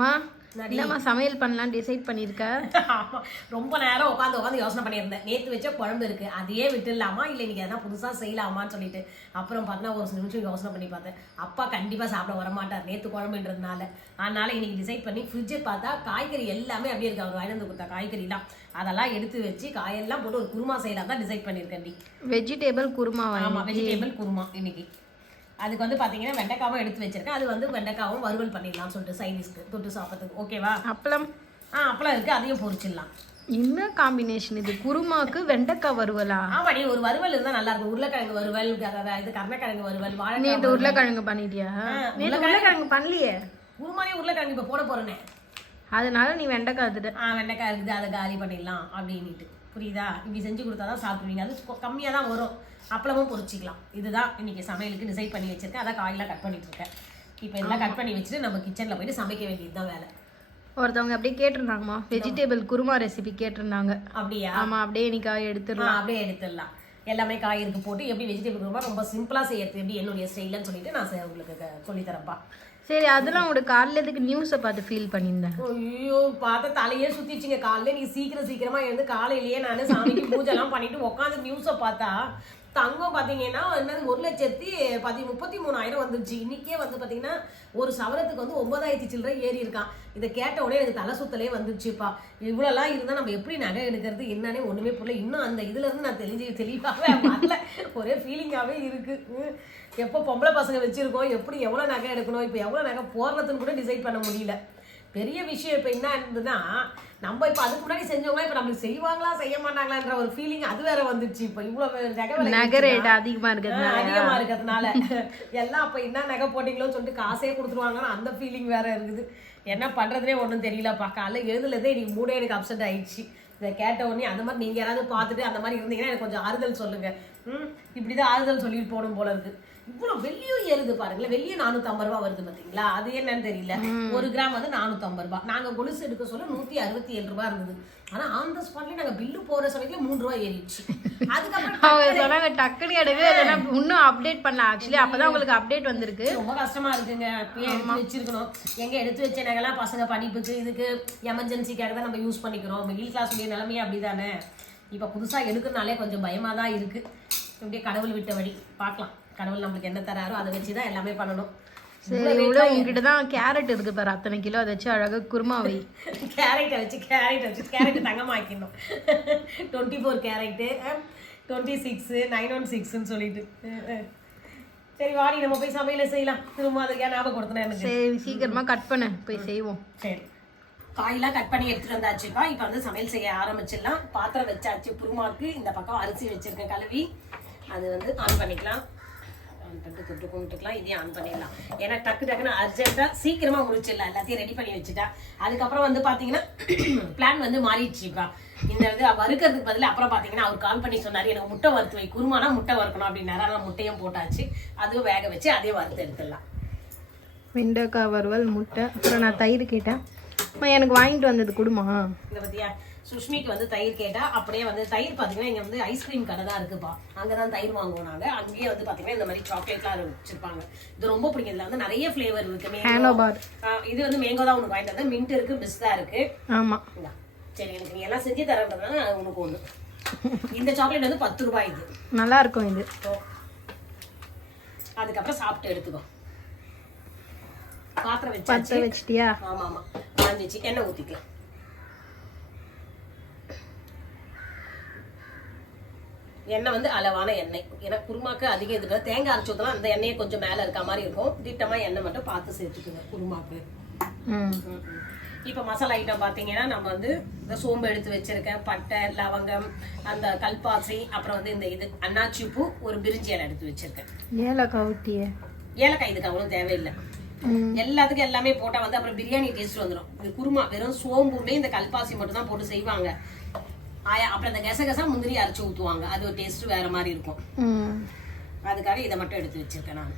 மா என்னம்மா சமையல் பண்ணலாம் டிசைட் பண்ணியிருக்க? ரொம்ப நேரம் உட்காந்து யோசனை பண்ணியிருந்தேன். நேற்று வச்ச குழம்பு இருக்கு, அதையே விட்டுடலாமா இல்லை இன்னைக்கு எதனா புதுசாக செய்யலாமான்னு சொல்லிட்டு அப்புறம் பார்த்தா ஒரு சில நிமிஷம் யோசனை பண்ணி பார்த்தேன். அப்பா கண்டிப்பாக சாப்பிட வரமாட்டார் நேற்று குழம்புன்றதுனால. அதனால இன்னைக்கு டிசைட் பண்ணி ஃப்ரிட்ஜை பார்த்தா காய்கறி எல்லாமே அப்படியே இருக்கு. அவர் வாங்கி கொடுத்த காய்கறிலாம் அதெல்லாம் எடுத்து வச்சு காயெல்லாம் போட்டு ஒரு குருமா செய்யலாம் தான் டிசைட் பண்ணியிருக்கேன். வெஜிடேபிள் குருமா. ஆமாம், வெஜிடேபிள் குருமா இன்னைக்கு. அதுக்கு வந்து பார்த்தீங்கன்னா வெண்டைக்காவும் எடுத்து வச்சிருக்கேன். அது வந்து வெண்டைக்காவும் வறுவல் பண்ணிடலாம்னு சொல்லிட்டு சைடிஷ்க்கு தொட்டு சாப்பிட்றதுக்கு. ஓகேவா? அப்பளம் அப்பளம் இருக்குது, அதையும் பொரிச்சிடலாம். என்ன காம்பினேஷன் இது? குருமாக்கு வெண்டைக்காய் வறுவலா? ஆமாடி, ஒரு வறுவல் இருந்தால் நல்லா இருக்கும். உருளைக்கிழங்கு வறுவல், இது கருணக்கிழங்கு வறுவல், நீ இந்த உருளைக்கிழங்கு பண்ணிட்டியா? உருளைக்கிழங்கு பண்ணலையே. குருமானே உருளைக்கிழங்கு இப்போ போட போறேனே, அதனால நீ வெண்டைக்காய் எடுத்துட்டு. வெண்டைக்காய் இருக்குது, அதை காலி பண்ணிடலாம் அப்படின்ட்டு. புரியுதா? இப்படி செஞ்சு கொடுத்தாதான் சாப்பிடுவீங்க. அது கம்மியாக தான் வரும். அப்பளமும் பொரிச்சிக்கலாம். இதுதான் இன்னைக்கு சமையலுக்கு டிசைட் பண்ணி வச்சிருக்கேன். அதான் காயெல்லாம் கட் பண்ணிட்டு இருக்கேன். இப்போ இதெல்லாம் கட் பண்ணி வச்சுட்டு நம்ம கிச்சனில் போயிட்டு சமைக்க வேண்டியது தான் வேலை. ஒருத்தவங்க அப்படியே கேட்டிருந்தாங்கம்மா, வெஜிடேபிள் குருமா ரெசிபி கேட்டிருந்தாங்க. அப்படியா? ஆமாம், அப்படியே நீ காய் எடுத்துடலாம். அப்படியே எடுத்துடலாம். எல்லாமே காய் இருக்கு போட்டு எப்படி வெஜிடேபிள் குருமா ரொம்ப சிம்பிளாக செய்யறது எப்படி என்னுடைய ஸ்டைலன்னு சொல்லிட்டு நான் உங்களுக்கு சொல்லித்தரேன்ப்பா. சரி, அதெல்லாம் உங்களோட காலையில் எதுக்கு நியூஸை பார்த்து ஃபீல் பண்ணியிருந்தேன்? ஐயோ, பார்த்தா தலையே சுத்திச்சுங்க. காலையில நீ சீக்கிரமா எழுந்து காலையிலேயே நான் சாமிக்கு பூஜைலாம் பண்ணிட்டு உட்காந்து நியூஸை பார்த்தா தங்கம் பார்த்தீங்கன்னா என்னது 1,33,000 வந்துருச்சு. இன்னைக்கே வந்து பார்த்தீங்கன்னா ஒரு சவரத்துக்கு வந்து 9,000 சில்லறை ஏறி இருக்கான். இதை கேட்ட உடனே எனக்கு தலை சுத்தலே வந்துருச்சுப்பா. இவ்வளோலாம் இருந்தால் நம்ம எப்படி நகை எடுக்கிறது என்னன்னே ஒன்றுமே புரியல. இன்னும் அந்த இதுல இருந்து நான் தெளிவாகவே வரல. ஒரே ஃபீலிங்காகவே இருக்கு. எப்போ பொம்பளை பசங்க வச்சிருக்கோம், எப்படி எவ்வளோ நகை எடுக்கணும், இப்போ எவ்வளோ நகை போடுறதுன்னு கூட டிசைட் பண்ண முடியல. பெரிய விஷயம் இப்போ என்ன இருந்ததுன்னா, நம்ம இப்போ அதுக்கு முன்னாடி செஞ்சவங்க இப்போ நம்மளுக்கு செய்வாங்களா செய்ய மாட்டாங்களான்ற ஒரு ஃபீலிங் அது வேற வந்துடுச்சு. இப்போ இவ்வளோ நகை ரேட் அதிகமாக இருக்கிறதுனால எல்லாம் அப்போ என்ன நகை போட்டிங்களோன்னு சொல்லிட்டு காசே கொடுத்துருவாங்கன்னு அந்த ஃபீலிங் வேற இருக்குது. என்ன பண்ணுறதுனே ஒன்றும் தெரியலப்பா. காலையில் எழுதுலதே இன்னைக்கு மூடே எனக்கு அப்செட் ஆயிடுச்சு. இதை கேட்ட உடனே அந்த மாதிரி நீங்கள் யாராவது பார்த்துட்டு அந்த மாதிரி இருந்தீங்கன்னா எனக்கு கொஞ்சம் ஆறுதல் சொல்லுங்க. இப்படிதான் ஆறுதல் சொல்லிட்டு போகணும் போல இருக்கு. இவ்வளோ வெள்ளியும் ஏறுது பாருங்களேன். வெள்ளியும் 450 ரூபா வருது பார்த்தீங்களா? அது என்னன்னு தெரியல. 1 கிராம் வந்து 450 ரூபா. நாங்கள் கொலுசு எடுக்க சொல்ல 167 ரூபா இருந்தது. ஆனால் ஆன் த ஸ்பாட்லேயே நாங்கள் பில்லு போகிற சமயத்தில் 3 ரூபா ஏறிடுச்சு. அதுக்கப்புறம் சொன்னாங்க டக்குனு எடுக்க இன்னும் அப்டேட் பண்ணல. ஆக்சுவலி அப்போதான் உங்களுக்கு அப்டேட் வந்திருக்கு. ரொம்ப கஷ்டமா இருக்குங்க. அப்பயே எடுத்து வச்சிருக்கணும். எங்கே எடுத்து வச்ச நகைலாம் பசங்க படிப்புக்கு இதுக்கு எமர்ஜென்சிக்காக தான் நம்ம யூஸ் பண்ணிக்கிறோம். மிடில் கிளாஸ் உடைய நிலைமையே அப்படிதானே. இப்போ புதுசாக எடுக்கிறனாலே கொஞ்சம் பயமாக தான் இருக்கு. இப்படியே கடவுள் விட்ட வழி பார்க்கலாம். கடவுள் நம்மளுக்கு என்ன தராரோ அதை வச்சு தான் எல்லாமே பண்ணணும். சரி, உங்ககிட்ட தான் கேரட் இருக்கு பாரு, அத்தனை கிலோ. அதை வச்சு அழகாக குருமா வை. கேரட்டை வச்சு கேரட் தங்கமாக்கணும். 24 கேரட்டு 26 916ன்னு சொல்லிட்டு. சரி வாடி நம்ம போய் சமையல செய்யலாம். திரும்ப அதுக்கு ஞாபகம் கொடுத்தேன் எனக்கு. சரி சீக்கிரமா கட் பண்ண போய் செய்வோம். சரி, காயெல்லாம் கட் பண்ணி எடுத்துட்டு வந்தாச்சுப்பா. இப்போ வந்து சமையல் செய்ய ஆரம்பிச்சிடலாம். பாத்திரம் வச்சாச்சு குருமாக்கு. இந்த பக்கம் அரிசி வச்சிருக்கேன் கழுவி. அது வந்து ஆன் பண்ணிக்கலாம். ஆன் பண்ணிட்டு தொட்டு கும்பிட்டுக்கலாம். இதையும் ஆன் பண்ணிடலாம். ஏன்னா டக்குன்னு அர்ஜென்ட்டாக சீக்கிரமாக முடிச்சிடலாம். எல்லாத்தையும் ரெடி பண்ணி வச்சுட்டா. அதுக்கப்புறம் வந்து பார்த்தீங்கன்னா பிளான் வந்து மாறிடுச்சுப்பா. இந்த இது வறுக்கிறதுக்கு பதில் அப்புறம் பார்த்தீங்கன்னா அவர் கால் பண்ணி சொன்னார், எனக்கு முட்டை வறுத்து வை, குருமானா முட்டை வறுக்கணும் அப்படின்னாரு. ஆனால் முட்டையும் போட்டாச்சு. அதுவும் வேக வச்சு அதையும் வறுத்து எடுத்துடலாம். வெண்டைக்காய் வறுவல், முட்டை, அப்புறம் நான் தயிர் கேட்டேன். எனக்கு வாங்கிட்டு வந்தது கொடுமா. இதை பற்றியா சுஷ்மிக்கு வந்து தயிர் கேட்டா. அப்படியே வந்து தயிர் பார்த்தீங்கன்னா இங்கே வந்து ஐஸ்கிரீம் கடை தான் இருக்குப்பா. அங்கே தான் தயிர் வாங்குவோம் நாங்கள். அங்கேயே வந்து பார்த்தீங்கன்னா இந்த மாதிரி சாக்லேட்லாம் வச்சிருப்பாங்க. இது ரொம்ப பிடிக்கும். இதில் வந்து நிறைய ஃப்ளேவர் இருக்கு. இது வந்து மேங்கோ தான் உனக்கு வாங்கிட்டு வந்தேன். மின்ட் இருக்கு, பிஸ்தா இருக்கு. ஆமாம், சரி, எனக்கு நீ எல்லாம் செஞ்சு தரேன்றதுனால உனக்கு ஒன்று. இந்த சாக்லேட் வந்து 10 ரூபாய். இது நல்லா இருக்கும். இது அதுக்கப்புறம் சாப்பிட்டு எடுத்துக்கோ. பாத்திரம் வச்சிட்டியா? ஆமா ஆமா, காஞ்சிச்சு. எண்ணெய் ஊத்திக்கலாம். எண்ணெய் வந்து அளவான எண்ணெய். ஏன்னா குருமாக்கு அதிகம் இது தேங்காய் அரைச்சி ஊற்றலாம். அந்த எண்ணெயை கொஞ்சம் மேலே இருக்க மாதிரி இருக்கும். திட்டமா எண்ணெய் மட்டும் பார்த்து சேர்த்துக்குங்க குருமாக்கு. இப்போ மசாலா ஐட்டம் பார்த்தீங்கன்னா நம்ம வந்து இந்த சோம்பு எடுத்து வச்சிருக்கேன், பட்டை, லவங்கம், அந்த கல்பாசி, அப்புறம் வந்து இந்த இது அன்னாச்சி பூ, ஒரு பிரிஞ்சி இலை எடுத்து வச்சிருக்கேன். ஏலக்காய் இதுக்கு அவ்வளோ தேவையில்லை. எல்லாத்துக்கும் எல்லாமே போட்டா வந்து அப்புறம் பிரியாணி டேஸ்ட் வந்துடும். இது குருமா வெறும் சோம்புமே இந்த கல்பாசி மட்டும் தான் போட்டு செய்வாங்க. அப்புறம் இந்த கசகசா முந்திரி அரைச்சி ஊற்றுவாங்க. அது ஒரு டேஸ்ட் வேற மாதிரி இருக்கும். அதுக்காக இதை மட்டும் எடுத்து வச்சிருக்கேன் நான்.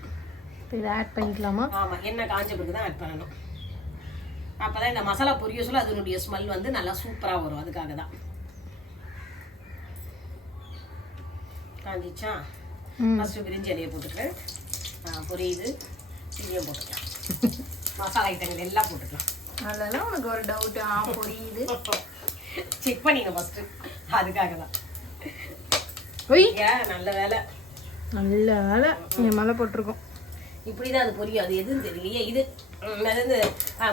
இதை ஆட் பண்ணிக்கலாமா? ஆமா, எண்ணெய் காஞ்ச பிறகு தான் ஆட் பண்ணணும். அப்பதான் இந்த மசாலா பொரிய சொல்ல அதனுடைய ஸ்மெல் வந்து நல்லா சூப்பரா வரும். அதுக்காக தான். காஞ்சிச்சா? ஃபர்ஸ்ட் பிரிஞ்சி இலையை போட்டுக்கிறேன். பொரியுது, இதையும் போட்டுக்கலாம். மசாலா ஐட்டங்கள் எல்லாம் போட்டுக்கலாம். அதெல்லாம் உனக்கு ஒரு டவுட். புரியுது. செக் பண்ணிங்க ஃபர்ஸ்ட், அதுக்காக தான். ஒய் நல்ல வேலை, நல்ல வேலை என் மேலே போட்டிருக்கோம். இப்படிதான் அது பொரியும். அது எதுன்னு தெரியலையே. இது அது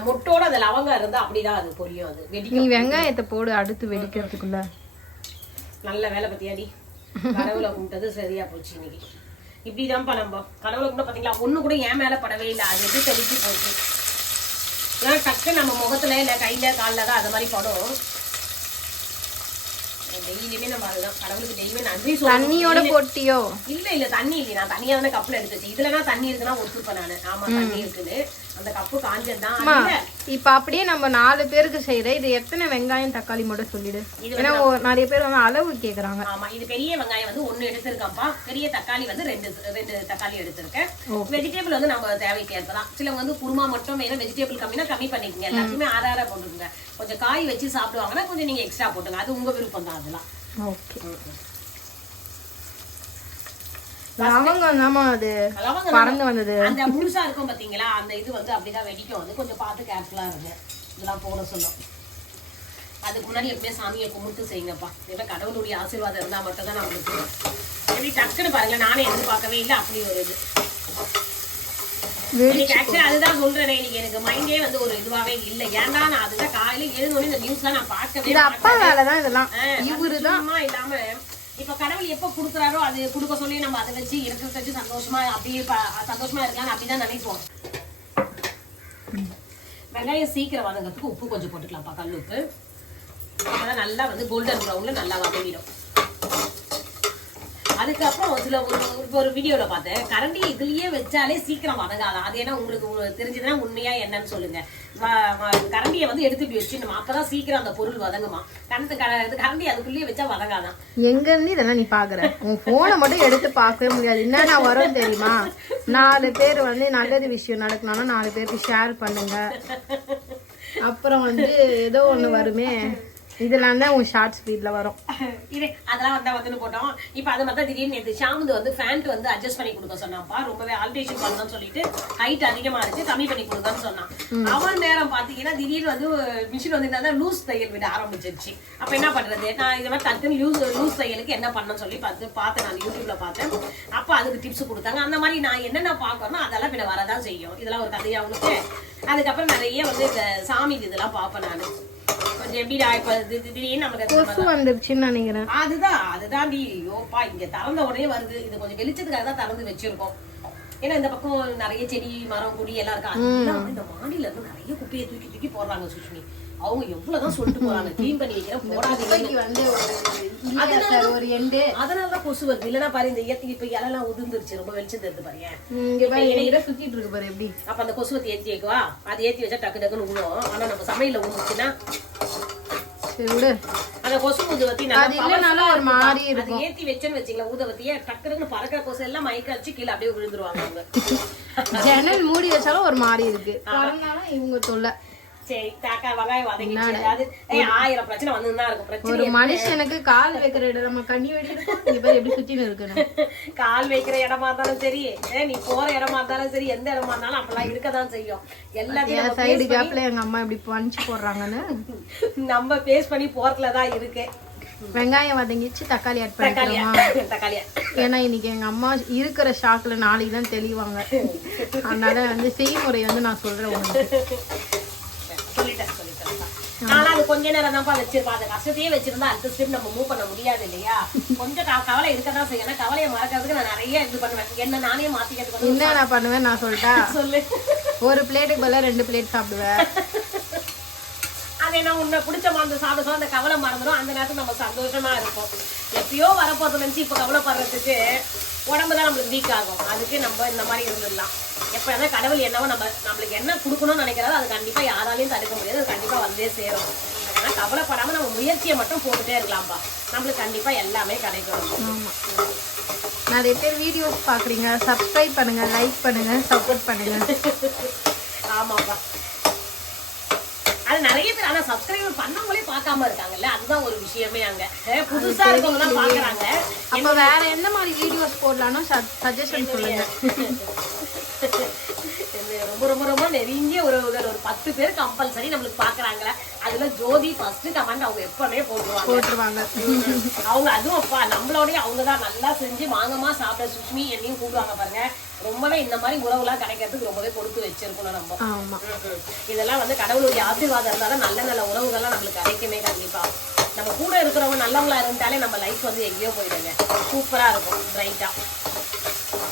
மொட்டோட அந்த லவங்கம் இருந்தா அப்படிதான் அது பொரியும். அது வெடிக்கும். நீ வெங்காயத்தை போடு அடுத்து வெடிக்கிறதுக்குள்ள. நல்ல வேலை பத்தியாடி, கடவுளை கும்பிட்டது சரியா போச்சு இன்னைக்கு. இப்படிதான்ப்பா நம்ம கடவுளை கும்பிட பாத்தீங்களா, ஒண்ணு கூட ஏன் மேல படவே இல்லை. அது எப்படி தெளிச்சு போச்சு. ஏன்னா டக்கு நம்ம முகத்துல இல்ல கையில காலில் தான் அது மாதிரி படம். டெய்லியுமே நம்ம அதுதான் கடவுளுக்கு டெய்லியுமே நன்றி சொல்லணும். தண்ணியோட போட்டியோ? இல்ல தண்ணி இல்லையா, நான் தனியா தானே கப்புல எடுத்துச்சு. இதுலதான் தண்ணி இருக்குன்னா ஒத்துப்பேன் நானு. ஆமா தண்ணி இருக்குது, அந்த கப்பு காஞ்சதுதான். இப்ப அப்படியே நம்ம 4 பேருக்கு செய்யற இது எத்தனை வெங்காயம் தக்காளி மட்டும் சொல்லிடு. ஏன்னா நிறைய பேர் வந்து அளவு கேக்குறாங்க. ஆமா, இது பெரிய வெங்காயம் வந்து 1 எடுத்திருக்கப்பா. பெரிய தக்காளி வந்து 2 தக்காளி எடுத்திருக்கேன். வெஜிடபிள் வந்து நம்ம தேவைக்கு ஏற்பதான். சிலவங்க வந்து குருமா மட்டும் வேணும், வெஜிடபிள் கம்மினா கம்மி பண்ணிக்கங்க. எல்லாத்துக்குமே 6 போட்டுருங்க. கொஞ்சம் காய் வச்சு சாப்பிடுவாங்கன்னா கொஞ்சம் நீங்க எக்ஸ்ட்ரா போட்டுங்க. அது உங்க விருப்பம் தான். அதெல்லாம் ஓகே. லவங்கம் தாமா அது பறந்து வந்தது. அந்த முழுசா இருக்கும் பாத்தீங்களா, அந்த இது வந்து அப்படிதான் வெடிக்கும். வந்து கொஞ்சம் பார்த்து கேர்ஃபுல்லா இருங்க இதெல்லாம் போட சொல்லும். அதுக்கு முன்னாடி எப்பவுமே சாமியை கும்பிட்டு செய்யுங்கப்பா. ஏன்னா கடவுளுடைய ஆசீர்வாதம் இருந்தா மட்டும் தான் நம்மளுக்கு. எப்படி டக்குன்னு பாருங்க, நானே எதிர்பார்க்கவே இல்லை அப்படி ஒரு இது. ஆக்சுவலி அதுதான் சொல்றேன், இன்னைக்கு எனக்கு மைண்டே வந்து ஒரு இதுவாவே இல்லை. ஏன்னா நான் அதுதான் காலையில எழுந்தோடனே இந்த நியூஸ்லாம் நான் பார்க்கவே இல்லை. அப்பா வேலைதான் இதெல்லாம். இவருதான் இல்லாம இப்ப கடவுள் எப்ப குடுக்குறாரோ அது குடுக்க சொல்லி நம்ம அதை வச்சு இருக்கிறத வச்சு சந்தோஷமா அப்படியே சந்தோஷமா இருக்கலாம் அப்படிதான் நினைப்போம். வெங்காயம் சீக்கிரம் வதங்கிறதுக்கு உப்பு கொஞ்சம் போட்டுக்கலாம்ப்பா, கல் உப்பு. அதான் நல்லா வந்து கோல்டன் ப்ரௌன்ல நல்லா வதங்கிடும். அதுக்கப்புறம் சில ஒரு வீடியோல பார்த்தேன், கரண்டி இதுலயே வச்சாலே சீக்கிரம் வதங்காதான். அது ஏன்னா உங்களுக்கு தெரிஞ்சதுன்னா உண்மையா என்னன்னு சொல்லுங்க. கரண்டியை வந்து எடுத்து இப்படி வச்சுக்கணும், அப்பதான் சீக்கிரம் அந்த பொருள் வதங்குமா. கரண்டி அதுக்குள்ளேயே வச்சா வதங்காதான். எங்க இருந்து இதெல்லாம் நீ பாக்குற? உன் போனை மட்டும் எடுத்து பார்க்கவே முடியாது. என்னன்னா வரும் தெரியுமா, 4 பேர் வந்து நல்லது விஷயம் நடக்கணும்னா 4 பேருக்கு ஷேர் பண்ணுங்க. அப்புறம் வந்து ஏதோ ஒண்ணு வருமே, இதெல்லாம் தான் உன் ஷார்ட் ஸ்பீட்ல வரும். இது அதெல்லாம் வந்து போட்டோம். இப்ப அது மாதிரி திடீர்னு நேற்று ஷாமுது வந்து ஃபேண்ட் வந்து அட்ஜஸ்ட் பண்ணி கொடுக்க சொன்னாப்பா. ரொம்பவே ஆல்ட்ரேஷன் பண்ணணும்னு சொல்லிட்டு ஹைட் அதிகமா இருக்கு, கம்மி பண்ணி கொடுக்கன்னு சொன்னான். அவன் நேரம் பாத்தீங்கன்னா திடீர்னு வந்து மிஷின் வந்து லூஸ் தையல் விட ஆரம்பிச்சிருச்சு. அப்ப என்ன பண்றது, நான் இந்த மாதிரி டக்குன்னு லூஸ் தையலுக்கு என்ன பண்ணணும்னு சொல்லி பார்த்தேன். நான் யூடியூப்ல பார்த்தேன். அப்ப அதுக்கு டிப்ஸ் கொடுத்தாங்க. அந்த மாதிரி நான் என்னென்ன பாக்கணும் அதெல்லாம் பின்ன வரதான் செய்யும். இதெல்லாம் ஒரு கதையா அவனுக்கு. அதுக்கப்புறம் நிறைய வந்து இந்த சாமி இதெல்லாம் பார்ப்பேன் நானு. அதுதான் யோப்பா இங்க திறந்த உடனே வருது. இது கொஞ்சம் வெளிச்சத்துக்காக தான் திறந்து வச்சிருக்கோம். ஏன்னா இந்த பக்கம் நிறைய செடி மரம் கொடி எல்லாம் இருக்கு. அதெல்லாம் இந்த மாடியில இருந்து நிறைய குப்பையை தூக்கி போடுறாங்க சுஷ்மி. அவங்க எவ்வளவுதான் சொல்லிட்டு போறாங்க, கிளீன் பண்ணி வைக்கிறேன் போடாதீங்க. அதனாலதான் கொசு வருது. இல்லன்னா பாரு இந்த இப்ப இலெல்லாம் உதிர்ந்துருச்சு, ரொம்ப வெளிச்சம் தெரியுது பாருங்க. சுத்திட்டு இருக்கு பாரு எப்படி. அப்ப அந்த கொசுவத்தை ஏத்தி வைக்கவா, அது ஏத்தி வச்சா டக்கு டக்குன்னு விழும். ஆனா நம்ம சமையல்ல விழுந்துச்சுன்னா அந்த கொசு ஊதுவத்தி நல்லா ஏத்தி வச்சேன்னு வச்சுங்களா, ஊதுவத்திய டக்குன்னு பறக்கிற கொசு எல்லாம் மயக்க வச்சு கீழே அப்படியே விழுந்துருவாங்க. அவங்க ஜன்னல் மூடி வச்சாலும் ஒரு மாதிரி இருக்கு. இவங்க தொல்லை. சரி தாக்கா வெங்காயம் வதங்கிச்சு. 1000 பிரச்சனை வந்துதான் இருக்கும். ஒரு மனுஷனுக்கு கால் வைக்கிற இடம் நம்ம கண்ணி வெட்டி எப்படி சுத்தின்னு இருக்கு. கால் வைக்கிற இடமா இருந்தாலும் சரி, நீ போற இடமா இருந்தாலும் சரி, எந்த இடமா இருந்தாலும் அப்பெல்லாம் இருக்கதான் செய்யும். எல்லாத்தையும் சைடு கேப்ல எங்க அம்மா இப்படி பஞ்சு போடுறாங்கன்னு நம்ம பேஸ் பண்ணி போறதுலதான் இருக்கு. வெங்காயம் வதங்கிச்சு, தக்காளி ஆட் பண்ணிக்கலாம். தக்காளி ஏன்னா இன்னைக்கு எங்க அம்மா இருக்கிற ஷாக்ல நாளைக்கு தான் தெளிவாங்க. அதனால வந்து செய்முறை வந்து நான் சொல்றேன் உங்களுக்கு. ஆனா அது கொஞ்ச நேரம் தான் வச்சிருப்பா. அந்த கஷ்டத்தையே வச்சிருந்தா அடுத்த ஸ்டெப் நம்ம மூவ் பண்ண முடியாது இல்லையா. கொஞ்சம் கவலை இருக்கதான் செய்யணும். கவலையை மறக்கிறதுக்கு நான் நிறைய இது பண்ணுவேன். என்ன நானே மாத்திக்கிறதுக்கு என்ன நான் பண்ணுவேன் நான் சொல்லிட்டேன். சொல்லு. ஒரு பிளேட்டுக்கு பதிலா 2 பிளேட் சாப்பிடுவேன். அது என்ன உன்னை பிடிச்ச மாதிரி சாப்பிடுவோம். அந்த கவலை மறந்துடும். அந்த நேரத்துல நம்ம சந்தோஷமா இருப்போம். எப்பயோ வரப்போறது நினைச்சு இப்ப கவலைப்படுறதுக்கு உடம்புதான் நம்மளுக்கு வீக் ஆகும். அதுக்கு நம்ம இந்த மாதிரி இருந்துடலாம். எப்ப கடவுள் என்னவோ நம்மளுக்கு என்ன கொடுக்கணும்னு நினைக்கிறாரோ அது கண்டிப்பா யாராலையும் தடுக்க முடியாது. அது கண்டிப்பா வந்தே சேரும். ஆனா கவலைப்படாம நம்ம முயற்சியை மட்டும் போட்டுட்டே இருக்கலாம்பா. நம்மளுக்கு கண்டிப்பா எல்லாமே கிடைக்கும். நிறைய பேர் வீடியோஸ் பாக்குறீங்க, சப்ஸ்கிரைப் பண்ணுங்க, லைக் பண்ணுங்க, சப்போர்ட் பண்ணுங்க. ஆமாப்பா, அது நிறைய பேர் ஆனா சப்ஸ்கிரைப் பண்ணவங்களே பார்க்காம இருக்காங்கல்ல, அதுதான் ஒரு விஷயமே. அங்க புதுசா இருக்கவங்க தான் பாக்குறாங்க. அப்ப வேற எந்த மாதிரி வீடியோஸ் போடலாம்னு சஜஷன் சொல்லுங்க. ரொம்ப ரொம்ப ரொம்ப நெருங்கிய உறவுகள் ஒரு 10 பேர் கம்பல்சரி நம்மளுக்கு பாக்குறாங்களா, அதுல ஜோதி ஃபர்ஸ்ட் கமெண்ட் அவங்க எப்பவுமே போட்டுருவாங்க. அவங்க அதுவும் அப்பா நம்மளோடய அவங்கதான் நல்லா செஞ்சு மாங்கமா சாப்பிட சுஷ்மி என்னையும் கூப்பிடுவாங்க பாருங்க. ரொம்பவே இந்த மாதிரி உறவுலாம் கிடைக்கிறதுக்கு ரொம்பவே கொடுத்து வச்சிருக்கணும் நம்ம. இதெல்லாம் வந்து கடவுளுடைய ஆசீர்வாதம் இருந்தாலும் நல்ல நல்ல உறவுகள்லாம் நம்மளுக்கு கிடைக்குமே கண்டிப்பா. நம்ம கூட இருக்கிறவங்க நல்லவங்களா இருந்தாலே நம்ம லைஃப் வந்து எங்கேயோ போயிடுங்க, சூப்பரா இருக்கும் பிரைட்டா.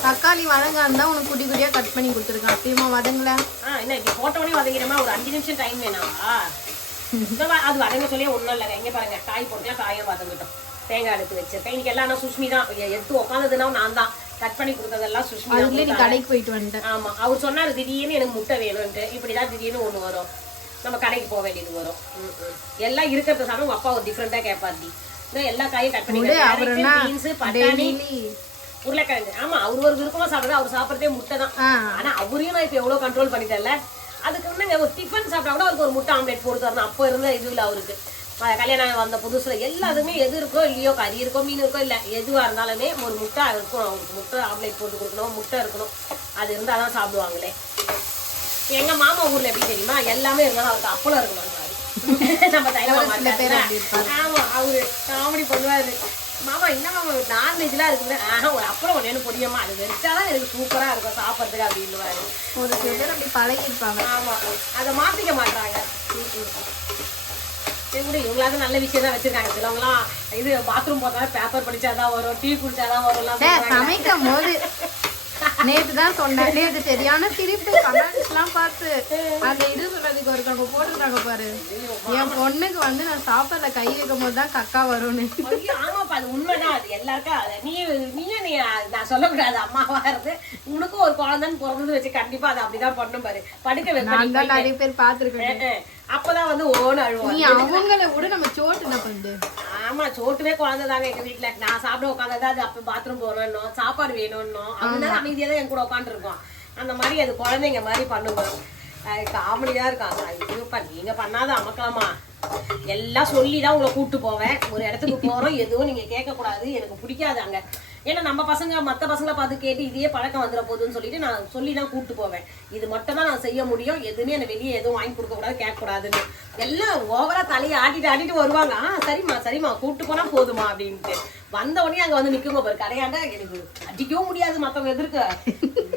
தக்காளி வதங்காந்தா உனக்கு குட்டி குட்டியா கட் பண்ணி கொடுத்துருக்கேன். அப்பயுமா வதங்கல? என்ன இப்படி போட்டோடனே வதங்கிறமா? ஒரு 5 நிமிஷம் டைம் வேணாமா? அது வதங்க சொல்லியே ஒன்றும் இல்லைங்க. எங்க பாருங்க, காய் போட்டுலாம் காயும் வதங்கிட்டோம். தேங்காய் எடுத்து வச்சிருக்கேன். இன்னைக்கு எல்லாம் சுஷ்மி தான் எடுத்து உட்காந்ததுன்னா நான் தான் கட் பண்ணி கொடுத்ததெல்லாம் சுஷ்மி. நீ கடைக்கு போயிட்டு வந்துட்டேன். ஆமா, அவர் சொன்னாரு திடீர்னு எனக்கு முட்டை வேணும்ட்டு. இப்படிதான் திடீர்னு ஒண்ணு வரும், நம்ம கடைக்கு போக வேண்டியது வரும். எல்லாம் இருக்கிறது சாப்பிட உங்க அப்பா ஒரு டிஃப்ரெண்டா கேட்பாரு. எல்லா காயும் கட் பண்ணி பீன்ஸ், பட்டாணி, உருளைக்கிழங்கு. ஆமா, அவர் ஒரு விருப்பமா சாப்பிடுறது. அவர் சாப்பிட்றதே முட்டை தான். ஆனா அவரையும் நான் இப்ப எவ்வளவு கண்ட்ரோல் பண்ணிட்டேன்ல. அதுக்கு முன்னாடி ஒரு டிஃபன் சாப்பிட்டா கூட அவருக்கு ஒரு முட்டை ஆம்லேட் போட்டு தரணும். அப்போ இருந்த இதுல அவருக்கு கல்யாணம் வந்த புதுசுல எல்லாத்துமே எது இருக்கோ இல்லையோ, கறி இருக்கோ மீன் இருக்கோ இல்ல எதுவா இருந்தாலுமே ஒரு முட்டை இருக்கணும். அவருக்கு முட்டை ஆம்லேட் போட்டு கொடுக்கணும், முட்டை இருக்கணும். அது இருந்தாதான் சாப்பிடுவாங்களே. எங்க மாமா ஊர்ல எப்படி தெரியுமா, எல்லாமே இருந்தாலும் அவருக்கு அப்பளம் இருக்கணும். நம்ம ஆமா, அவரு காமெடி பண்ணுவாரு. மாமா என்ன மாமா நான்வெஜ்லாம் இருக்குது, ஒரு அப்புறம் ஒன்னு பொடியம்மா அது வச்சாதான் எனக்கு சூப்பரா இருக்கும் சாப்பிட்றதுக்கு அப்படின்னுவாரு. ஒரு சில பேர் அப்படி பழகிருப்பாங்க. ஆமா, அதை மாத்திக்க மாட்டாங்க. இவங்களாவது நல்ல விஷயம் தான் வச்சிருக்காங்க. சிலவங்களாம் இது பாத்ரூம் போட்டாலும் பேப்பர் படிச்சாதான் வரும், டீ குடிச்சாதான் வரும். சமைக்கும் போது நேத்து தான் சொன்னேன். நேத்து சரியான சிரிப்பு கமெண்ட்ஸ் எல்லாம் பார்த்து அந்த இது சொல்றதுக்கு ஒருத்தவங்க போட்டுருக்காங்க பாரு, என் பொண்ணுக்கு வந்து நான் சாப்பிட்ற கை வைக்கும் போது தான் கக்கா வரும்னு. ஆமாப்பா, அது உண்மைதான். அது எல்லாருக்கும் நீ நான் சொல்லக்கூடாது. அம்மாவா இருந்து உனக்கும் ஒரு குழந்தைன்னு பிறந்தது வச்சு கண்டிப்பா அது அப்படிதான் பண்ணும் பாரு. படுக்க வைப்பேன். நிறைய பேர் பாத்துருக்கேன். அப்பதான் வந்து ஓன்னு அழுவோம். நீ அவங்கள விட நம்ம சோட்டு என்ன பண்ணுது? ஆமா, சோட்டுவே குழந்தை தாங்க எங்க வீட்டுல. நான் சாப்பிட உட்காந்ததா அது அப்ப பாத்ரூம் போறோம், சாப்பாடு வேணும்னு அவங்கதான் அமைதியா தான் என் கூட உட்காந்துருக்கோம். அந்த மாதிரி அது குழந்தைங்க மாதிரி பண்ணுங்க. காமெடியா இருக்காங்க. ஐயோப்பா, நீங்க பண்ணாத அமக்கலாமா? எல்லாம் சொல்லிதான் உங்களை கூப்பிட்டு போவேன். ஒரு இடத்துக்கு போறோம், எதுவும் நீங்க கேட்க கூடாது, எனக்கு பிடிக்காது அங்க. ஏன்னா நம்ம பசங்க மற்ற பசங்களை பார்த்து கேட்டு இதே பழக்கம் வந்துட போகுதுன்னு சொல்லிட்டு நான் சொல்லிதான் கூப்பிட்டு போவேன். இது மட்டும் தான் நான் செய்ய முடியும், எதுவுமே எனக்கு வெளியே எதுவும் வாங்கி கொடுக்க கூடாது, கேட்க கூடாதுன்னு. எல்லாம் ஓவரா தலையை ஆட்டிட்டு வருவாங்க. சரிம்மா சரிம்மா கூப்பிட்டு போனா போதுமா அப்படின்ட்டு. வந்த உடனே அங்க வந்து நிக்குங்க பாரு கடையாண்டா. எனக்கு அடிக்கவும் முடியாது, மத்தவங்க எதிர்க்க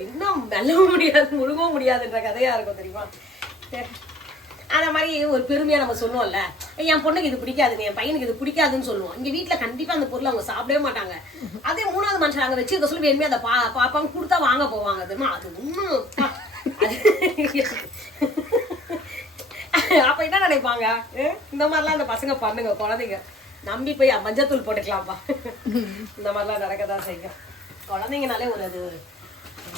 இன்னும் மெல்லவும் முடியாது, முழுகவும் முடியாதுன்ற கதையா இருக்கும் தெரியுமா. அந்த மாதிரி ஒரு பெருமையா நம்ம சொல்லுவோம்ல, என் பொண்ணுக்கு இது பிடிக்காதுங்க, என் பையனுக்கு இது பிடிக்காதுன்னு சொல்லுவோம். இங்க வீட்டுல கண்டிப்பா அந்த பொருளை அவங்க சாப்பிடவே மாட்டாங்க. அதே 3வது மனுஷன் அங்க வச்சிருக்க சொல்லி வேணுமே அதை பாப்பாங்க, கொடுத்தா வாங்க போவாங்க தெரியுமா. அது இன்னும் அப்ப என்ன நினைப்பாங்க, இந்த மாதிரிலாம் அந்த பசங்க பண்ணுங்க, குழந்தைங்க நம்பி போய் மஞ்சத்தூள் போட்டுக்கலாம்ப்பா. இந்த மாதிரிலாம் நடக்கதான் செய்யும். குழந்தைங்கனாலே ஒரு அது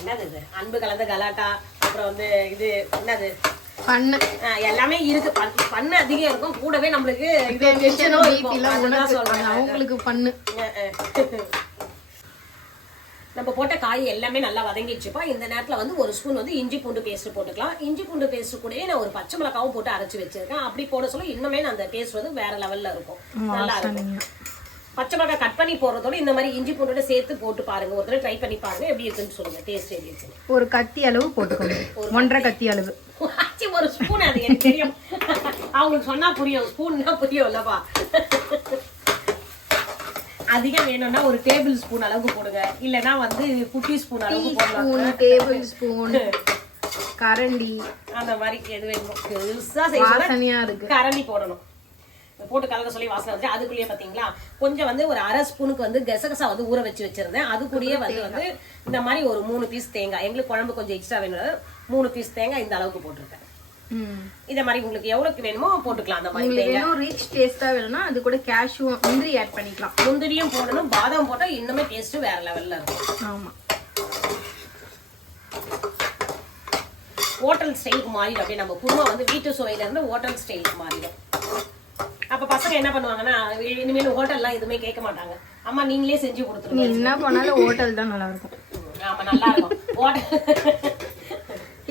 என்னது இது அன்பு கலந்த கலாட்டா, அப்புறம் வந்து இது என்னது பண்ணு எல்லாமே இருக்கு. பண்ணு அதிகம் இருக்கும், கூடவே நம்மளுக்கு அவங்களுக்கு பண்ணு. நம்ம போட்ட காய் எல்லாமே நல்லா வதங்கிடுச்சுப்பா. இந்த நேரத்துல வந்து ஒரு ஸ்பூன் வந்து இஞ்சி பூண்டு பேஸ்ட் போட்டுக்கலாம். இஞ்சி பூண்டு பேஸ்ட் கூடயே நான் ஒரு பச்சை மிளகாவும் போட்டு அரைச்சு வச்சிருக்கேன். அப்படி போட சொல்ல இன்னுமே அந்த டேஸ்ட் வந்து வேற லெவல்ல இருக்கும், நல்லா இருக்கும். பச்சை மிளகாய் கட் பண்ணி போடுறதோட இந்த மாதிரி இஞ்சி பூண்டோட சேர்த்து போட்டு பாருங்க. ஒரு தடவை ட்ரை பண்ணி பாருங்க, எப்படி இருக்குன்னு சொல்லுங்க, டேஸ்ட் எப்படி இருக்கு. ஒரு கத்தி அளவு போட்டுக்கோங்க, 1.5 கத்தி அளவு. ஒரு ஸ்பூன், அது எனக்கு தெரியும், அவங்களுக்கு சொன்னா புரியும், ஸ்பூன்னா புரியும் இல்லப்பா. அதிகம் வேணும்னா ஒரு டேபிள் ஸ்பூன் அளவுக்கு போடுங்க, இல்லனா வந்து குட்டி ஸ்பூன் அளவுக்கு போடலாம். டேபிள் ஸ்பூன், கரண்டி, அந்த மாதிரி எது வேணுமோ பெருசா வாசனையா இருக்கு கரண்டி போடணும். போட்டு கலக்க சொல்லி வாசனை வந்து அதுக்குள்ளேயே பாத்தீங்களா கொஞ்சம் வந்து ஒரு 1/2 ஸ்பூனுக்கு வந்து கசகசா வந்து ஊற வச்சு வச்சிருந்தேன். அதுக்குள்ளேயே வந்து இந்த மாதிரி ஒரு 3 பீஸ் தேங்காய், எங்களுக்கு குழம்பு கொஞ்சம் எக்ஸ்ட்ரா வேணும், 3 பீஸ் தேங்காய் இந்த அளவுக்கு போட்டிருக்கேன். இத மாதிரி உங்களுக்கு எவ்வளவுக்கு வேணுமோ போட்டுக்கலாம். அந்த மாதிரி தேங்காய் ரிச் டேஸ்டா வேணும்னா அது கூட கேஷ்யூ முந்திரி ஆட் பண்ணிக்கலாம். முந்திரியும் போடணும், பாதாம் போட்டா இன்னுமே டேஸ்ட் வேற லெவல்ல இருக்கும். ஆமா, ஹோட்டல் ஸ்டைலுக்கு மாறிடும். அப்படியே நம்ம குருமா வந்து வீட்டு சுவையில இருந்து ஹோட்டல் ஸ்டைலுக்கு மாறிடும். அப்ப பசங்க என்ன பண்ணுவாங்கன்னா இனிமேல் ஹோட்டல்லாம் எதுவுமே கேட்க மாட்டாங்க, அம்மா நீங்களே செஞ்சு கொடுத்துருங்க. நீ என்ன பண்ணாலும் ஹோட்டல் தான் நல்லா இருக்கும். ஆமா, நல்லா இருக்கும் ஹோட்டல்.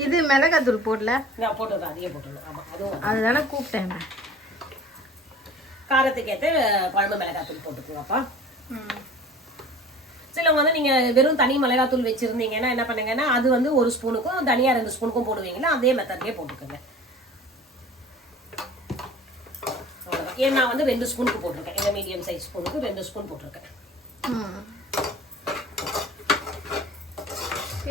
இது மிளகாத்தூள் போடல, நான் போட்டுறேன், அதையே போட்டுருணும். ஆமா, அதுதானே கூப்பிட்டேன். காரத்துக்கு ஏற்ற குழம்பு மிளகாத்தூள் போட்டுக்குவாப்பா. சிலவங்க வந்து நீங்க வெறும் தனி மிளகாத்தூள் வச்சிருந்தீங்கன்னா என்ன பண்ணுங்கன்னா அது வந்து 1 ஸ்பூனுக்கும் தனியா 2 ஸ்பூனுக்கும் போடுவீங்கன்னா அதே மெத்தட்லயே போட்டுக்கோங்க. ஏன் நான் வந்து 2 ஸ்பூனுக்கு போட்டிருக்கேன். இந்த மீடியம் சைஸ் ஸ்பூனுக்கு 2 ஸ்பூன் போட்டிருக்கேன்.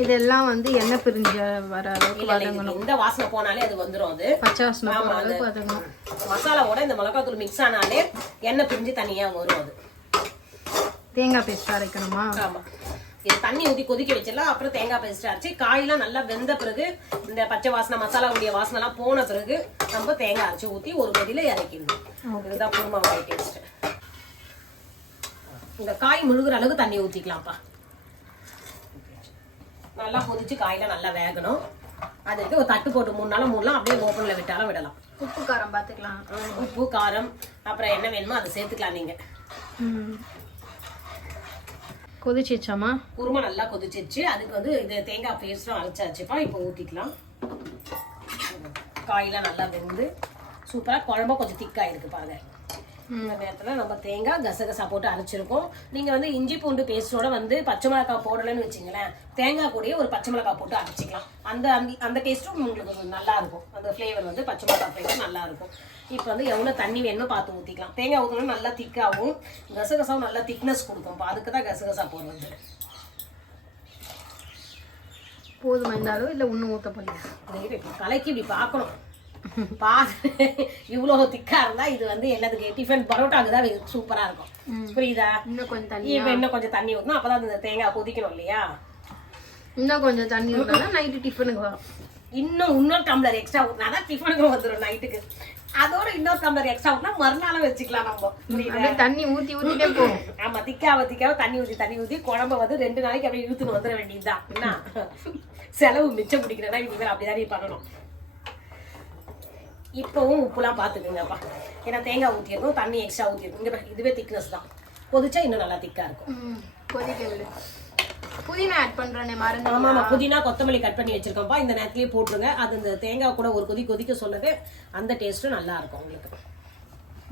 இதெல்லாம் வந்து எண்ணெய் பிரிஞ்ச வர அளவுக்கு வதங்கணும். இந்த வாசனை போனாலே அது வந்துடும். அது பச்சை வாசனை போற அளவுக்கு வதங்கணும். மசாலாவோட இந்த மிளகாத்தூள் மிக்ஸ் ஆனாலே எண்ணெய் பிரிஞ்சு தனியா வரும். அது தேங்காய் பேஸ்ட் அரைக்கணுமா? ஆமா. இது தண்ணி ஊற்றி கொதிக்க வச்சிடலாம். அப்புறம் தேங்காய் பேஸ்ட் அரைச்சி காயெல்லாம் நல்லா வெந்த பிறகு இந்த பச்சை வாசனை மசாலாவுடைய வாசனைலாம் போன பிறகு நம்ம தேங்காய் அரைச்சி ஊற்றி ஒரு கொதியில இறக்கிடணும். இதுதான் குருமாவுடைய டேஸ்ட். இந்த காய் முழுகிற அளவுக்கு தண்ணி ஊற்றிக்கலாம்ப்பா. நல்லா கொதிச்சு காயெல்லாம் நல்லா வேகணும். அதுக்கு ஒரு தட்டு போட்டு 3 நாள் 3 நாள் அப்படியே ஓப்பன்ல விட்டாலும் விடலாம். உப்பு காரம் பார்த்துக்கலாம். உப்பு காரம் அப்புறம் என்ன வேணுமோ அதை சேர்த்துக்கலாம். நீங்க கொதிச்சிச்சாமா? குருமா நல்லா கொதிச்சிருச்சு. அதுக்கு வந்து இது தேங்காய் பேஸ்ட்டும் அரைச்சாச்சுப்பா. இப்போ ஊற்றிக்கலாம். காயெல்லாம் நல்லா வெந்து சூப்பராக குழம்பு கொஞ்சம் திக்காயிருக்கு பாருங்க. இந்த நேரத்தில் நம்ம தேங்காய் கசகசா போட்டு அரைச்சிருக்கோம். நீங்கள் வந்து இஞ்சி பூண்டு பேஸ்டோட வந்து பச்சை மிளகாய் போடலன்னு வச்சுங்களேன், தேங்காய் கூடயே ஒரு பச்சை மிளகாய் போட்டு அரைச்சிக்கலாம். அந்த டேஸ்ட்டும் உங்களுக்கு நல்லா இருக்கும். அந்த ஃப்ளேவர் வந்து பச்சை மிளகாய் ஃப்ளேவர் நல்லா இருக்கும். இப்போ வந்து எவ்வளோ தண்ணி வேணுமோ பார்த்து ஊற்றிக்கலாம். தேங்காய் ஊற்றணும் நல்லா திக்காகவும் கசகசாவும் நல்லா திக்னஸ் கொடுக்கும். அதுக்கு தான் கசகசா போடுறது. போதுமா இந்த அளவு இல்லை இன்னும் ஊற்ற போறீங்க? கலைக்கு இப்படி பார்க்கணும். இவ்வளவு திக்கா இருந்தா இது வந்து எல்லாத்துக்கு டிஃபன் பரோட்டாக்கு தான் சூப்பரா இருக்கும். புரியுதா? இன்னும் கொஞ்சம் தண்ணி ஊற்றணும். அப்பதான் இந்த தேங்காய் கொதிக்கணும் இல்லையா? இன்னும் கொஞ்சம் தண்ணி ஊற்றினா நைட்டு டிஃபனுக்கு வரும். இன்னொரு டம்ளர் எக்ஸ்ட்ரா ஊற்றினா டிஃபனுக்கு வந்துடும் நைட்டுக்கு. அதோட இன்னொரு டம்ளர் எக்ஸ்ட்ரா ஊற்றினா மறுநாளும் வச்சுக்கலாம் நம்ம. தண்ணி ஊற்றிட்டே போகும். ஆமா, திக்காவ தண்ணி ஊற்றி குழம்ப வந்து 2 நாளைக்கு அப்படியே இழுத்துன்னு வந்துட வேண்டியதுதான். என்ன செலவு மிச்சம் பிடிக்கிறதா இனிமேல் அப்படிதான் நீ பண்ணணும். இப்பவும் உப்புலாம் பார்த்துக்குங்கப்பா. ஏன்னா தேங்காய் ஊற்றிருக்கோம், தண்ணி எக்ஸ்ட்ரா ஊற்றிருக்கோம். இங்கே இதுவே திக்னஸ் தான். கொதிச்சா இன்னும் நல்லா திக்கா இருக்கும். புதினா ஆட் பண்றேனே மறந்து. ஆமா, புதினா கொத்தமல்லி கட் பண்ணி வச்சிருக்கோம்ப்பா. இந்த நேரத்திலேயே போட்டுருங்க. அது இந்த தேங்காய் கூட ஒரு கொதிக்க சொல்லவே அந்த டேஸ்ட்டும் நல்லா இருக்கும் உங்களுக்கு.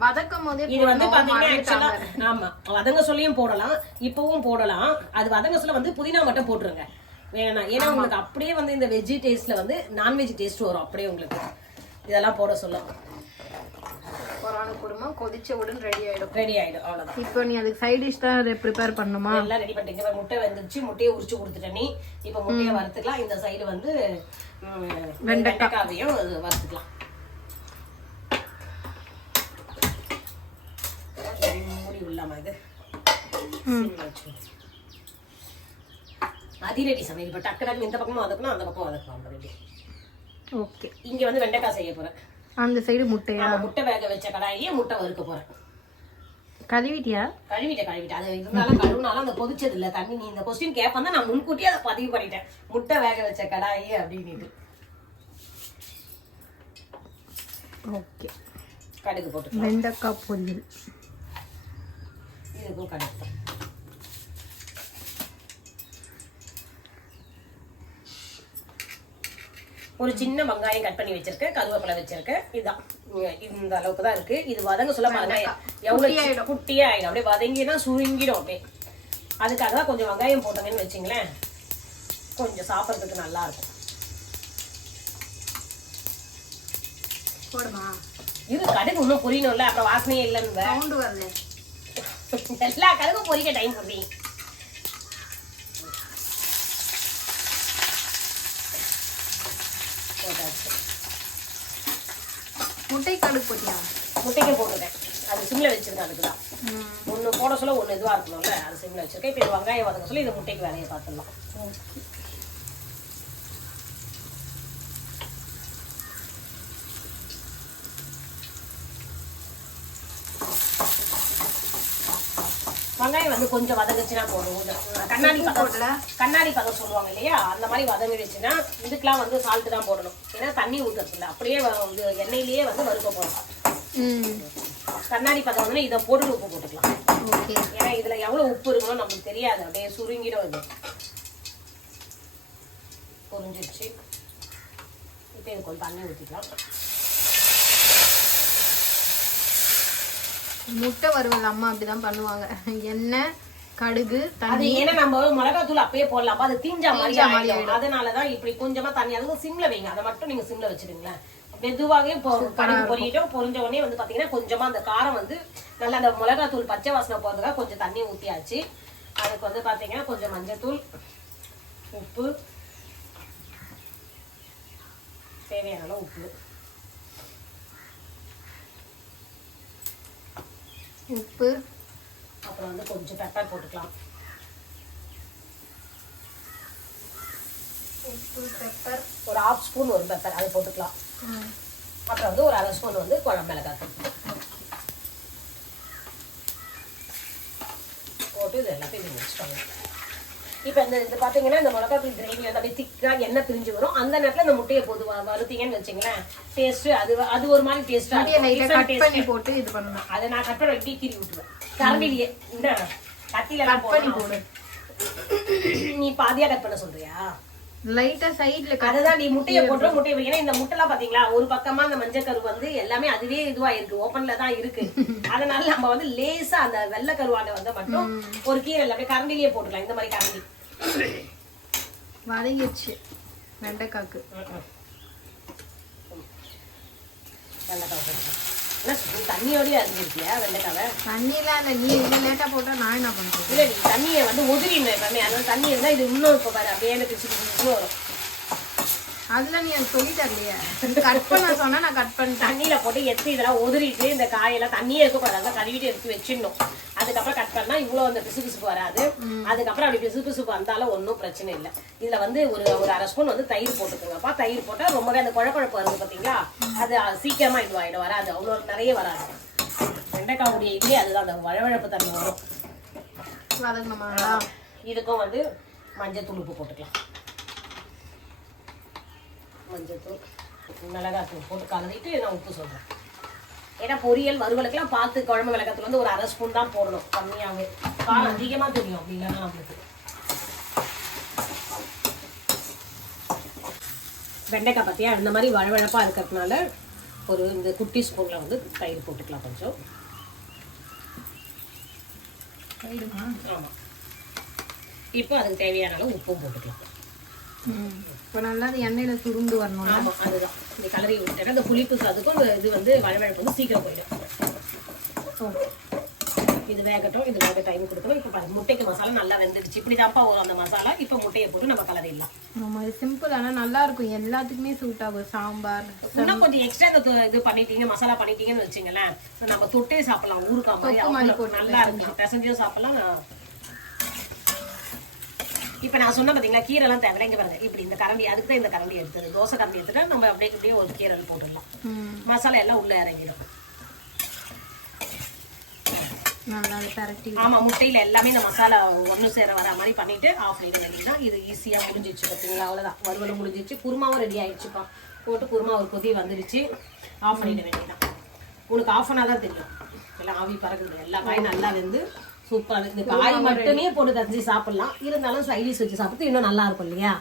வதக்கும் போதே இது வந்து பாத்தீங்கன்னா ஆக்சுவலா ஆமா வதங்க சொல்லியும் போடலாம், இப்பவும் போடலாம். அது வதங்க சொல்ல வந்து புதினா மட்டும் போட்டுருங்க வேணாம். ஏன்னா உங்களுக்கு அப்படியே வந்து இந்த வெஜ்ஜி டேஸ்ட்ல வந்து நான்வெஜ் டேஸ்ட் வரும் அப்படியே உங்களுக்கு. இதெல்லாம் போட சொல்லும். குருமா கொதிச்ச உடனே ரெடி ஆயிடும். அவ்வளவுதான். இப்போ நீ அதுக்கு சைட் டிஷ் தான் ப்ரிப்பேர் பண்ணணுமா? எல்லாம் ரெடி பண்ணிட்டீங்க. முட்டை வெந்துச்சு, முட்டையை உரிச்சு கொடுத்துட்டேன். நீ இப்போ முட்டையை வறுத்துக்கலாம். இந்த சைடு வந்து வெண்டைக்காவையும் வறுத்துக்கலாம். மூடி உள்ளாம இது அதிரடி சமையல். இப்போ டக்கு இந்த பக்கமும் வதக்கணும், அந்த பக்கம் வதக்கலாம். ரெடி. ஓகே. இங்க வந்து வெண்டைக்காய் செய்ய போறேன். அந்த சைடு முட்டையா? முட்டை வேக வச்ச கடாயிலேயே முட்டை வறுக்க போறேன். கழுவிட்டேன். அது இருந்தாலும் கழுவுனாலும் அந்த கொதிச்சது இல்ல தண்ணி. நீ இந்த கொஸ்டின் கேட்பா நான் முன்கூட்டியே அதை பதிவு பண்ணிட்டேன். முட்டை வேக வச்ச கடாயி அப்படின்னு. ஓகே. கடுகு போட்டு வெண்டைக்காய் பொரியல். இதுக்கும் கடுகு. ஒரு சின்ன வெங்காயம் கட் பண்ணி வச்சிருக்கேன், கருவேப்பிலை வச்சிருக்கேன். இதுதான் இந்த அளவுக்கு தான் இருக்கு. இது வதங்க சொல்ல பாருங்க எவ்வளவு குட்டியே ஆயிடும். அப்படியே வதங்கினா சுருங்கிடும் அப்படியே. அதுக்காக தான் கொஞ்சம் வெங்காயம் போட்டோங்கன்னு வச்சுங்களேன், கொஞ்சம் சாப்பிட்றதுக்கு நல்லா இருக்கும். இது கடுகு இன்னும் பொரியணும்ல, அப்புறம் வாசனையே இல்லைன்னு எல்லா கடுகும் பொரிக்க டைம் கொடுப்பீங்க. முட்டை கடுகு போட்டியா? முட்டைக்கு போட்டுருக்கேன். அது சிம்ல வச்சிருக்கேன். அதுக்குதான் ஒண்ணு போட சொல்ல ஒண்ணு இதுவா இருக்கணும்ல, அது சிம்ல வச்சிருக்கேன். இப்போ இது வெங்காயம் வதங்க சொல்ல இது முட்டைக்கு வேலையை பார்த்துடலாம். வெங்காயம் வந்து கொஞ்சம் வதங்குச்சுன்னா போதும். கண்ணாடி பதம் சொல்லுவாங்க இல்லையா, அந்த மாதிரி வதங்கிடுச்சுன்னா இதுக்கெல்லாம் வந்து சால்ட் தான் போடணும். ஏன்னா தண்ணி ஊற்றுறது இல்லை, அப்படியே எண்ணெயிலேயே வந்து வறுக்க போடணும். கண்ணாடி பதம் வந்து இதை போட்டு உப்பு போட்டுக்கலாம். ஏன்னா இதுல எவ்வளவு உப்பு இருக்கணும் நமக்கு தெரியாது, அப்படியே சுருங்கிடும். இது பொரிஞ்சிருச்சு. இப்போ இது கொஞ்சம் தண்ணி ஊற்றிக்கலாம். முட்டை வறுவல் அம்மா அப்படிதான் பண்ணுவாங்க. எண்ணெய் கடுகு அது ஏன்னா நம்ம மிளகாத்தூள் அப்பயே போடலாம் அது தீஞ்சா மாதிரி ஆயிடும். அதனாலதான் இப்படி கொஞ்சமா தண்ணி அதுவும் சிம்ல வைங்க. அதை மட்டும் நீங்க சிம்ல வச்சிருங்களேன். மெதுவாகவே கடுகு பொரியிட்டோம். பொரிஞ்ச உடனே வந்து பாத்தீங்கன்னா கொஞ்சமா அந்த காரம் வந்து நல்லா அந்த மிளகாத்தூள் பச்சை வாசனை போறதுக்காக கொஞ்சம் தண்ணி ஊத்தியாச்சு. அதுக்கு வந்து பாத்தீங்கன்னா கொஞ்சம் மஞ்சத்தூள், உப்பு, தேவையான உப்பு, உப்பு, அப்புறம் வந்து கொஞ்சம் பெப்பர் போட்டுக்கலாம். உப்பு, பெப்பர் ஒரு 1/2 ஸ்பூன் ஒரு பெப்பர் அது போட்டுக்கலாம். அப்புறம் வந்து ஒரு 1/2 ஸ்பூன் வந்து குழம்பு மிளகாத்தூள் போட்டு இது எல்லாத்தையும் வச்சுக்கோங்க. இப்போ இந்த பார்த்தீங்கன்னா இந்த மிளகாத்தூள் கிரேவி வந்து அப்படியே திக்காக எண்ணெய் பிரிஞ்சு வரும். அந்த நேரத்தில் இந்த முட்டையை போது வறுத்தீங்கன்னு வச்சுங்களேன், டேஸ்ட் அது ஒரு மாதிரி டேஸ்ட்டாக போட்டு இது பண்ணணும். அதை நான் கட் பண்ணி இப்படி கீறி விட்டுருவேன் கரண்டிலேயே. இந்த கத்தியில போடு. நீ பாதியா கட் பண்ண சொல்றியா? லைட்டா சைடுல அதுதான் நீ முட்டையை போட்டு முட்டையை வைக்கணும். இந்த முட்டைலாம் பாத்தீங்களா ஒரு பக்கமா அந்த மஞ்சள் கரு வந்து எல்லாமே அதுவே இதுவா இருக்கு, ஓப்பன்ல தான் இருக்கு. அதனால நம்ம வந்து லேசா அந்த வெள்ளை கருவாண்டை வந்து மட்டும் ஒரு கீரை அப்படியே கரண்டிலேயே போட்டுக்கலாம். இந்த மாதிரி கரண்டி வதங்கிடுச்சு வெண்டைக்காக்கு. தண்ணியோடய அறிஞ்சிருக்கியா வெண்டைக்காவை? தண்ணிலாம் இல்லை, நீ இது லேட்டா போட்டா நான் என்ன பண்றது? இல்லை நீ தண்ணியை வந்து உதிரின்னு பண்ணி அதனால தண்ணி இருந்தா இது இன்னும் இப்போ பாரு அப்படியே பிடிச்சி வரும். அதுல நீ எனக்கு சொல்லி தரலையே. கட் பண்ண சொன்னா நான் கட் பண்ண தண்ணியில போட்டு எடுத்து இதெல்லாம் உதிரிட்டு இந்த காயெல்லாம் தண்ணியே இருக்கக்கூடாது, கழுவிட்டு எடுத்து வச்சிடணும். அதுக்கப்புறம் கட் பண்ணா இவ்வளவு அந்த பிசுபிசுப்பு வராது. அதுக்கப்புறம் அப்படி பிசுபிசுப்பு வந்தாலும் ஒன்றும் பிரச்சனை இல்லை. இதுல வந்து ஒரு 1/2 ஸ்பூன் வந்து தயிர் போட்டுக்கோங்கப்பா. தயிர் போட்டா ரொம்பவே அந்த குழப்பழப்பு வருது பாத்தீங்களா, அது சீக்கிரமா இதுவாயிடும், வராது, அவ்வளோ நிறைய வராது. வெண்டைக்காவுடைய இதுலேயே அதுதான் அந்த வழவழப்பு தன்மை வரும். வதங்கணுமா? இதுக்கும் வந்து மஞ்சள் தூள் உப்பு போட்டுக்கலாம். மஞ்சத்தூள், மிளகாத்தூள் போட்டு கலந்துட்டு நான் உப்பு சொல்றேன். ஏன்னா பொரியல் வறுவலுக்குலாம் பார்த்து குழம்பு மிளகாத்தூள் வந்து ஒரு 1/2 ஸ்பூன் தான் போடணும், கம்மியாகவே. காரம் அதிகமா தெரியும் அப்படி இல்லைன்னா நம்மளுக்கு. வெண்டைக்காய் பார்த்தியா இந்த மாதிரி வழவழப்பா இருக்கிறதுனால ஒரு இந்த குட்டி ஸ்பூன்ல வந்து தயிர் போட்டுக்கலாம் கொஞ்சம். ஆமா, இப்போ அதுக்கு தேவையான அளவு உப்பும் போட்டுக்கலாம். இப்போ நல்லா எண்ணெயில சுருண்டு வரணும். ஆமா, அதுதான் இந்த கலரி விட்டுட்டேன். அந்த புளிப்பு சாதுக்கும் இது வந்து வழவழப்பு வந்து சீக்கிரம் போயிடும். இது வேகட்டும், இது வேக டைம் கொடுக்கணும். இப்போ முட்டைக்கு மசாலா நல்லா வெந்துடுச்சு. இப்படிதான்ப்பா வரும் அந்த மசாலா. இப்போ முட்டையை போட்டு நம்ம கலரிடலாம். ஆமா, இது சிம்பிள் ஆனா நல்லா இருக்கும், எல்லாத்துக்குமே சூட் ஆகும். சாம்பார் இன்னும் கொஞ்சம் எக்ஸ்ட்ரா இது பண்ணிட்டீங்க, மசாலா பண்ணிட்டீங்கன்னு வச்சுங்களேன், நம்ம தொட்டே சாப்பிடலாம். ஊறுகாய் மாதிரி நல்லா இருக்கும், பிசைஞ்சும் சாப்பிடலாம். இப்போ நான் சொன்ன பார்த்தீங்களா கீரைலாம் தேவை. இங்கே பாருங்க, இப்படி இந்த கரண்டி, அதுக்கு தான் இந்த கரண்டி எடுத்தது. தோசை கரண்டி எடுத்துட்டா நம்ம அப்படியே இப்படியே ஒரு கீரை போட்டுடலாம். மசாலா எல்லாம் உள்ள இறங்கிடும். நல்லா பரட்டி. ஆமா, முட்டையில எல்லாமே இந்த மசாலா ஒன்று சேர வர மாதிரி பண்ணிட்டு ஆஃப் பண்ணிட வேண்டியதுதான். இது ஈஸியா முடிஞ்சிச்சு பார்த்தீங்களா, அவ்வளோதான். வறுவலும் முடிஞ்சிச்சு, குருமாவும் ரெடி ஆயிடுச்சுப்பா. போட்டு குருமா ஒரு கொதி வந்துருச்சு, ஆஃப் பண்ணிட வேண்டியதுதான். உனக்கு ஆஃப் பண்ணாதான் தெரியும், எல்லாம் ஆவி பறக்குது. எல்லா காயும் நல்லா வெந்து சூப்பராக. இந்த காய் மட்டுமே போட்டு தச்சு சாப்பிடலாம், இருந்தாலும் சைடிஷ் வச்சு சாப்பிட்டு இன்னும் நல்லா இருக்கும் இல்லையா.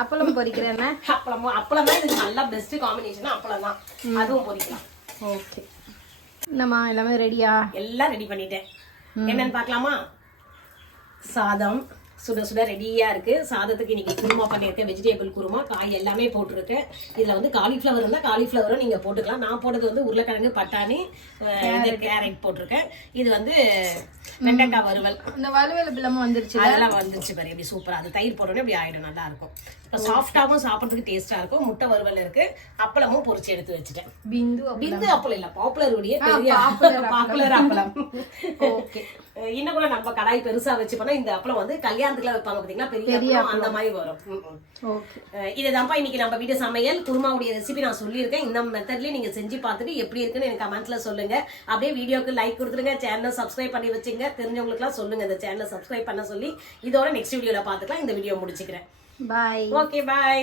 அப்பளம் பொரிக்கிறேன். அப்பளம் தான் இதுக்கு நல்லா பெஸ்ட் காம்பினேஷன். அப்பளம் தான், அதுவும் பொரிக்கலாம். ஓகே, என்னம்மா எல்லாமே ரெடியா? எல்லாம் ரெடி பண்ணிட்டேன். என்னன்னு பார்க்கலாமா? சாதம் சுட சுட ரெடியா இருக்கு. சாதத்துக்கு இன்னைக்கு குருமா பண்ணியிருக்கேன், வெஜிடேபிள் குருமா. காய் எல்லாமே போட்டிருக்கேன். இதுல வந்து காலிஃபிளவர் இருந்தா காலிஃபிளவரும் நீங்க போட்டுக்கலாம். நான் போட்டது வந்து உருளைக்கிழங்கு, பட்டாணி, கேரட் போட்டிருக்கேன். இது வந்து வெண்டைக்காய் வறுவல். இந்த வறுவல் பிள்ளமும் வந்துருச்சு, அதெல்லாம் வந்துருச்சு பாரு, எப்படி சூப்பரா. அது தயிர் போட்டோன்னே அப்படி ஆயிடும், நல்லா இருக்கும். இப்போ சாஃப்டாவும் சாப்பிட்றதுக்கு டேஸ்டா இருக்கும். முட்டை வறுவல் இருக்கு, அப்பளமும் பொரிச்சு எடுத்து வச்சுட்டேன். பிந்து அப்பளம் இல்ல, பாப்புலருடைய பாப்புலர் அப்பளம். ஓகே, இன்னும் கூட நம்ம கடாய் பெருசா வச்சு பண்ணா இந்த அப்பளம் வந்து கல்யாணத்துல வைப்பாங்க பாத்தீங்கன்னா, பெரிய அந்த மாதிரி வரும். இதுதான்ப்பா இன்னைக்கு நம்ம வீட்டு சமையல். குருமாவுடைய ரெசிபி நான் சொல்லியிருக்கேன். இந்த மெத்தட்லயே நீங்க செஞ்சு பார்த்துட்டு எப்படி இருக்குன்னு எனக்கு கமெண்ட்ல சொல்லுங்க. அப்படியே வீடியோக்கு லைக் கொடுத்துருங்க, சேனல் சப்ஸ்கிரைப் பண்ணி வச்சுங்க. தெரிஞ்சவங்களுக்கு எல்லாம் சொல்லுங்க இந்த சேனலை சப்ஸ்கிரைப் பண்ண சொல்லி. இதோட நெக்ஸ்ட் வீடியோல பாத்துக்கலாம். இந்த வீடியோ முடிச்சுக்கிறேன். பாய். ஓகே, பாய்.